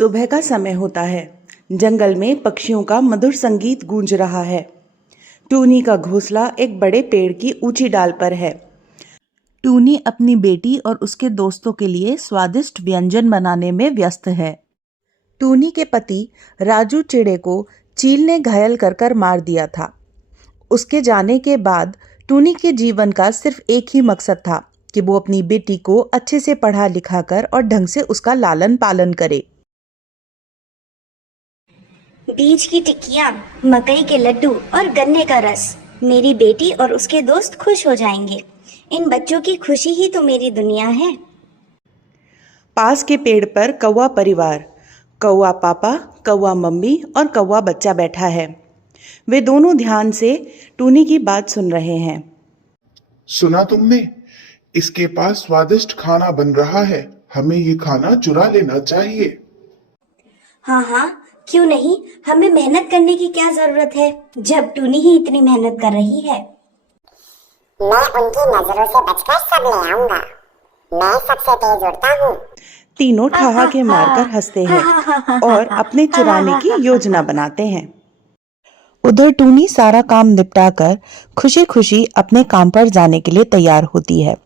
सुबह का समय होता है। जंगल में पक्षियों का मधुर संगीत गूंज रहा है। टूनी का घोंसला एक बड़े पेड़ की ऊंची डाल पर है। टूनी अपनी बेटी और उसके दोस्तों के लिए स्वादिष्ट व्यंजन बनाने में व्यस्त है। टूनी के पति राजू चिड़े को चील ने घायल कर कर मार दिया था। उसके जाने के बाद टूनी के जीवन का सिर्फ एक ही मकसद था कि वो अपनी बेटी को अच्छे से पढ़ा लिखा कर और ढंग से उसका लालन पालन करे। बीज की टिक्कियाँ, मकई के लड्डू और गन्ने का रस, मेरी बेटी और उसके दोस्त खुश हो जाएंगे। इन बच्चों की खुशी ही तो मेरी दुनिया है। पास के पेड़ पर कौवा परिवार, कौवा पापा, कौवा मम्मी और कौवा बच्चा बैठा है। वे दोनों ध्यान से टूनी की बात सुन रहे हैं। सुना तुमने? इसके पास स्वादिष्ट खाना बन रहा है। हमें ये खाना चुरा लेना चाहिए। हाँ हाँ, क्यों नहीं, हमें मेहनत करने की क्या जरूरत है जब टूनी ही इतनी मेहनत कर रही है। मैं उनकी नजरों से बचकर सब ले आऊंगा। मैं सबसे तेज उड़ता हूँ। तीनों ठहाके मारकर हंसते हैं और अपने चुराने की योजना बनाते हैं। उधर टूनी सारा काम निपटाकर खुशी खुशी अपने काम पर जाने के लिए तैयार होती है।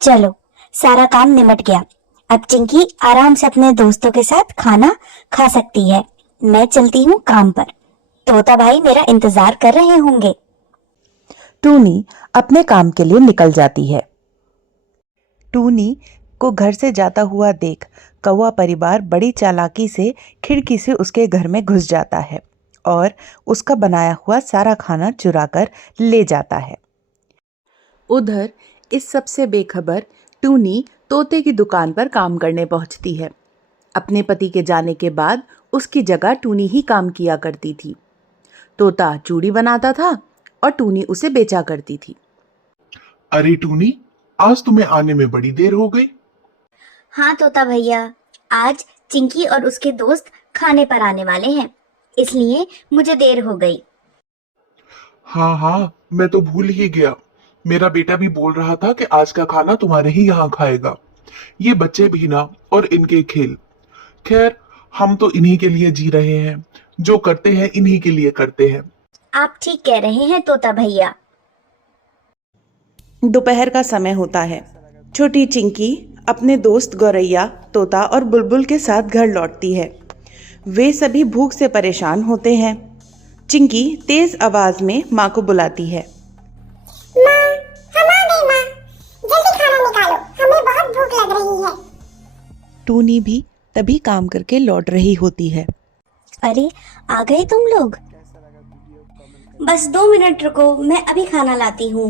चलो, सारा काम निमट गया। अब चिंकी आराम से अपने दोस्तों के साथ खाना खा सकती है। मैं चलती हूँ काम पर। तोता भाई मेरा इंतजार कर रहे होंगे। टूनी अपने काम के लिए निकल जाती है। टूनी को घर से जाता हुआ देख कौवा परिवार बड़ी चालाकी से खिड़की से उसके घर में घुस जाता है और उसका बनाया हुआ सारा खाना चुराकर ले जाता है। उधर इस सब से बेखबर टूनी तोते की दुकान पर काम करने पहुंचती है। अपने पति के जाने के बाद उसकी जगह टूनी ही काम किया करती थी। तोता चूड़ी बनाता था और टूनी उसे बेचा करती थी। अरे टूनी, आज तुम्हें आने में बड़ी देर हो गई। हाँ तोता भैया, आज चिंकी और उसके दोस्त खाने पर आने वाले हैं, इसलिए मुझे देर हो गई। हाँ, मैं तो भूल ही गया। मेरा बेटा भी बोल रहा था कि आज का खाना तुम्हारे ही यहाँ खाएगा। ये बच्चे भी ना, और इनके खेल। खैर, हम तो इन्हीं के लिए जी रहे हैं। जो करते हैं इन्हीं के लिए करते हैं। आप ठीक कह रहे हैं तोता भैया। दोपहर का समय होता है। छोटी चिंकी अपने दोस्त गौरैया, तोता और बुलबुल के साथ घर लौटती है। वे सभी भूख से परेशान होते हैं। चिंकी तेज आवाज में माँ को बुलाती है। माँ, हम आ गए माँ। जल्दी खाना निकालो, हमें बहुत भूख लग रही है। टूनी भी तभी काम करके लौट रही होती है। अरे, आ गए तुम लोग? बस 2 मिनट रुको, मैं अभी खाना लाती हूँ।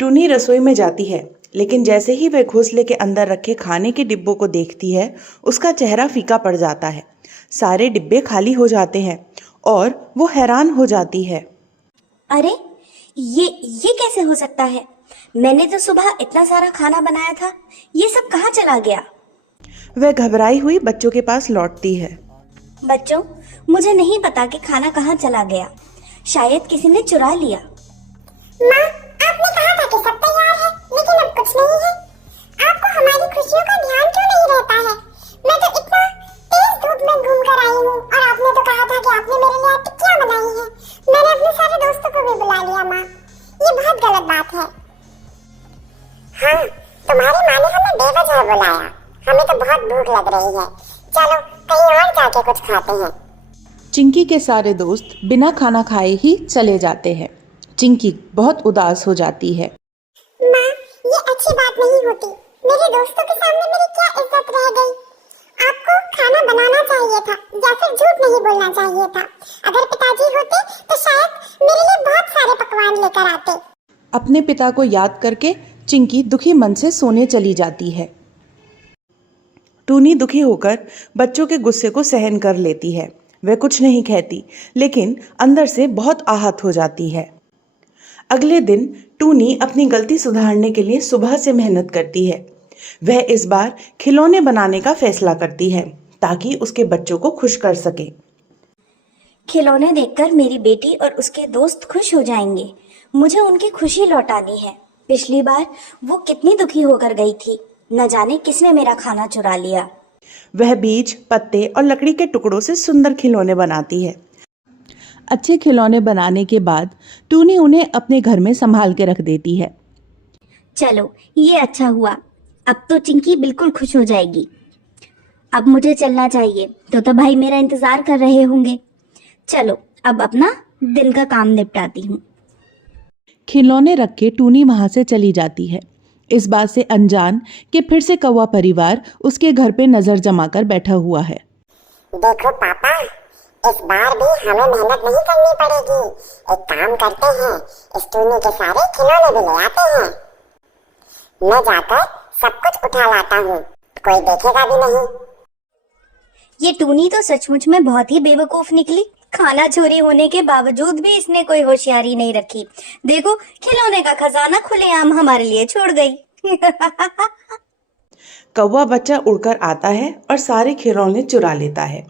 टूनी रसोई में जाती है, लेकिन जैसे ही वह घोंसले के अंदर रखे खाने के डिब्बों को देखती है, उसका चेहरा फीका पड़ जाता है। सारे डिब्बे खाली हो जाते हैं और वो हैरान हो जाती है। अरे, ये कैसे हो सकता है? मैंने तो सुबह इतना सारा खाना बनाया था, ये सब कहाँ चला गया? वह घबराई हुई बच्चों के पास लौटती है। बच्चों, मुझे नहीं पता कि खाना कहाँ चला गया। शायद किसी ने चुरा लिया। माँ, आपने कहा था कि सब तैयार है, लेकिन अब कुछ नहीं है। आपको हमारी खुशियों का ध्यान क्यों नहीं रहता है? मैं तो इतना तेज धूप में घूम कर आई हूँ, और आपने तो कहा था कि आपने मेरे लिए टिक्कियाँ बनाई हैं। मैंने अपने सारे दोस्तों को भी बुला लिया माँ। ये बहुत गलत बात है। हाँ, तुम्हारी माँ ने हमें बेवजह बुलाया। हमें तो बहुत भूख लग रही है। चलो कहीं और जाके कुछ खाते हैं। चिंकी के सारे दोस्त बिना खाना खाए ही चले जाते हैं। चिंकी बहुत उदास हो जाती है। माँ, ये अच्छी बात नहीं होती। मेरे दोस्तों के सामने मेरी क्या इज्जत रह गई। आपको खाना बनाना चाहिए था, या फिर झूठ नहीं बोलना चाहिए था। अगर पिताजी होते तो शायद मेरे लिए बहुत सारे पकवान लेकर आते। अपने पिता को याद करके चिंकी दुखी मन से सोने चली जाती है। टूनी दुखी होकर बच्चों के गुस्से को सहन कर लेती है। वह कुछ नहीं कहती, लेकिन अंदर से बहुत आहत हो जाती है। अगले दिन टूनी अपनी गलती सुधारने के लिए सुबह से मेहनत करती है। वह इस बार खिलौने बनाने का फैसला करती है ताकि उसके बच्चों को खुश कर सके। खिलौने देखकर मेरी बेटी और उसके दोस्त खुश हो जाएंगे। मुझे उनकी खुशी लौटानी है। पिछली बार वो कितनी दुखी होकर गई थी। न जाने किसने मेरा खाना चुरा लिया। वह बीज, पत्ते और लकड़ी के टुकड़ों से सुंदर खिलौने बनाती है। अच्छे खिलौने बनाने के बाद टूनी उन्हें अपने घर में संभाल के रख देती है। चलो ये अच्छा हुआ, अब तो चिंकी बिल्कुल खुश हो जाएगी। अब मुझे चलना चाहिए, तोता भाई मेरा इंतजार कर रहे होंगे। चलो अब अपना दिन का काम निपटाती हूँ। खिलौने रख के टूनी वहां से चली जाती है, इस बात से अनजान कि फिर से कौवा परिवार उसके घर पे नजर जमाकर बैठा हुआ है। देखो पापा, इस बार भी हमें मेहनत नहीं करनी पड़ेगी। एक काम करते हैं, इस टूनी के सारे खिलौने भी ले आते हैं। मैं जाकर सब कुछ उठा लाता हूँ, कोई देखेगा भी नहीं। ये टूनी तो सचमुच में बहुत ही बेवकूफ निकली। खाना चोरी होने के बावजूद भी इसने कोई होशियारी नहीं रखी। देखो खिलौने का खजाना खुलेआम हमारे लिए छोड़ गई। कौवा बच्चा उड़कर आता है और सारे खिलौने चुरा लेता है।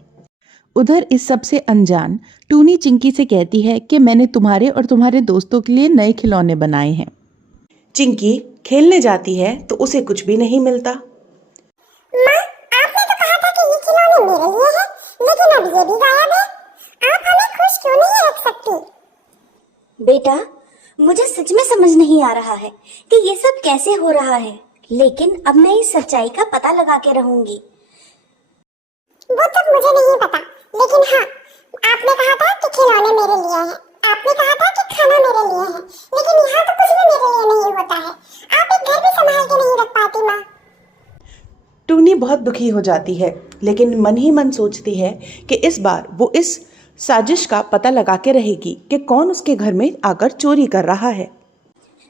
उधर इस सब से अनजान टूनी चिंकी से कहती है कि मैंने तुम्हारे और तुम्हारे दोस्तों के लिए नए खिलौने बनाए हैं। चिंकी खेलने जाती है तो उसे कुछ भी नहीं मिलता। माँ, आपने तो कहा था कि ये खिलौने मेरे लिए हैं, लेकिन अब ये भी गायब है। आप हमें खुश क्यों नहीं रख सकती? बेटा, मुझे सच में समझ नहीं आ रहा है कि ये सब कैसे हो रहा है, लेकिन अब मैं इस सच्चाई का पता लगा के रहूंगी। वो तक मुझे नहीं पता, लेकिन हाँ, आपने कहा था कि खिलौने मेरे लिए हैं। आपने कहा था कि खाना मेरे लिए है, लेकिन यहाँ तो कुछ भी मेरे लिए नहीं होता है। आप एक घर भी संभाल के नहीं रख पाती माँ। टूनी बहुत दुखी हो जाती है, लेकिन मन ही मन सोचती है कि इस बार वो इस साजिश का पता लगा के रहेगी कि कौन उसके घर में आकर चोरी कर रहा है।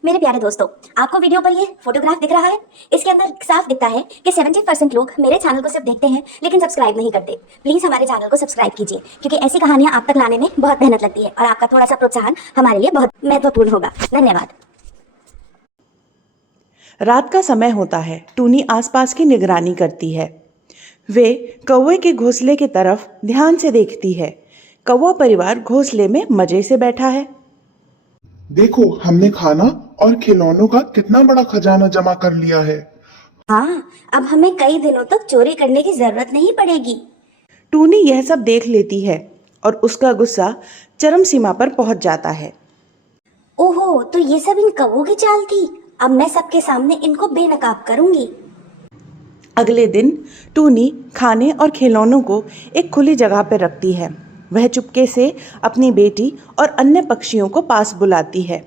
मेरे प्यारे दोस्तों, आपको वीडियो पर ये फोटोग्राफ दिख रहा है? इसके अंदर साफ दिखता है कि 70% लोग मेरे चैनल को सिर्फ देखते हैं लेकिन सब्सक्राइब नहीं करते। प्लीज हमारे चैनल को सब्सक्राइब कीजिए, क्योंकि ऐसी कहानियां आप तक लाने में बहुत मेहनत लगती है और आपका थोड़ा सा प्रोत्साहन हमारे लिए बहुत महत्वपूर्ण होगा। धन्यवाद। रात का समय होता है। टूनी आसपास की निगरानी करती है। वे कौवे के घोंसले की तरफ ध्यान से देखती है। कौवा परिवार घोंसले में मजे से बैठा है। देखो, हमने खाना और खिलौनों का कितना बड़ा खजाना जमा कर लिया है। हाँ, अब हमें कई दिनों तक चोरी करने की जरूरत नहीं पड़ेगी। टूनी यह सब देख लेती है और उसका गुस्सा चरम सीमा पर पहुंच जाता है। ओहो, तो ये सब इन कौवों की चाल थी। अब मैं सबके सामने इनको बेनकाब करूंगी। अगले दिन टूनी खाने और खिलौनों को एक खुली जगह पर रखती है। वह चुपके से अपनी बेटी और अन्य पक्षियों को पास बुलाती है।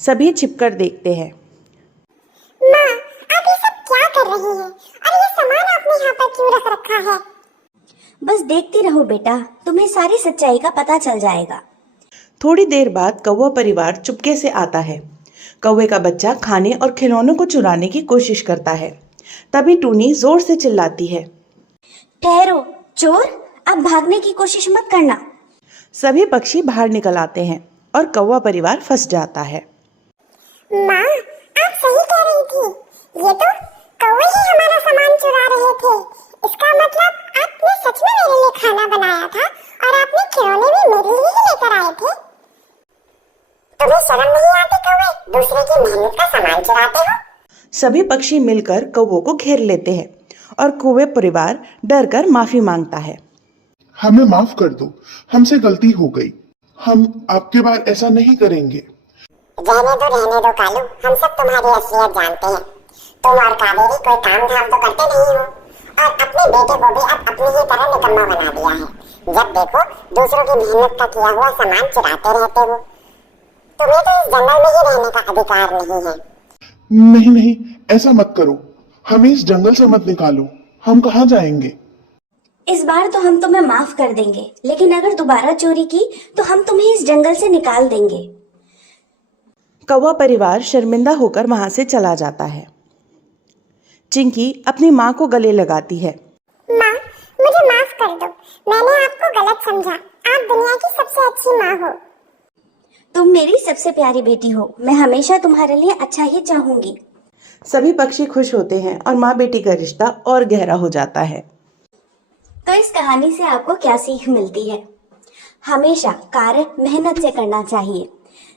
सभी छिपकर देखते हैं। माँ, आप ये सब क्या कर रही हैं? और ये सामान आपने यहाँ पर क्यों रख रखा है? बस देखती रहो बेटा, तुम्हें सारी सच्चाई का पता चल जाएगा। थोड़ी देर बाद कौवा परिवार चुपके से आता है। कौवे का बच्चा खाने और खिलौनों को चुराने की कोशिश करता है। तभी टूनी जोर से चिल्लाती है, ठहरो चोर, अब भागने की कोशिश मत करना। सभी पक्षी बाहर निकल आते हैं और कौवा परिवार फंस जाता है। माँ, आप सही कह रही थी। ये तो कौवे ही हमारा सामान चुरा रहे थे। इसका मतलब आपने सच में मेरे लिए खाना बनाया था और आपने खिलौने भी मेरे लिए ही लेकर आए थे। तुम्हें शर्म नहीं आती कौवे, दूसरे की मेहनत का सामान चुराते हो? सभी पक्षी मिलकर कौवों को घेर लेते हैं और कौवे परिवार डर कर माफी मांगता है। हमें माफ कर दो, हमसे गलती हो गई। हम आपके बाद ऐसा नहीं करेंगे। रहने दो कालू, हम सब तुम्हारी असलियत जानते हैं। तुम और कावेरी कोई काम धाम तो करते नहीं हो और अपने बेटे को भी अब अपनी ही तरह निकम्मा बना दिया है। जब देखो दूसरों की मेहनत का किया हुआ सामान चुराते रहते हो। तुम्हें तो इस जंगल में ही रहने का अधिकार नहीं है। नहीं नहीं, ऐसा मत करो। हमें इस जंगल से मत निकालो। हम कहाँ जाएंगे? इस बार तो हम तुम्हें माफ कर देंगे, लेकिन अगर दोबारा चोरी की तो हम तुम्हें इस जंगल से निकाल देंगे। कौवा परिवार शर्मिंदा होकर वहां से चला जाता है। चिंकी अपनी माँ को गले लगाती है। माँ, मुझे माफ कर दो, मैंने आपको गलत समझा। आप दुनिया की सबसे अच्छी माँ हो। तुम मेरी सबसे प्यारी बेटी हो, मैं हमेशा तुम्हारे लिए अच्छा ही चाहूंगी। सभी पक्षी खुश होते हैं और माँ बेटी का रिश्ता और गहरा हो जाता है। तो इस कहानी से आपको क्या सीख मिलती है? हमेशा कार्य मेहनत से करना चाहिए।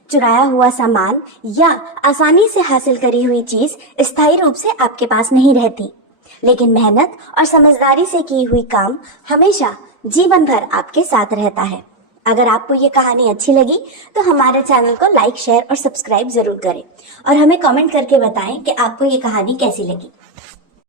चुराया हुआ सामान या आसानी से हासिल करी हुई चीज स्थायी रूप से आपके पास नहीं रहती। लेकिन मेहनत और समझदारी से की हुई काम हमेशा जीवन भर आपके साथ रहता है। अगर आपको ये कहानी अच्छी लगी तो हमारे चैनल को लाइक, शेयर और सब्सक्राइब जरूर करें और हमें कमेंट करके बताएं कि आपको ये कहानी कैसी लगी।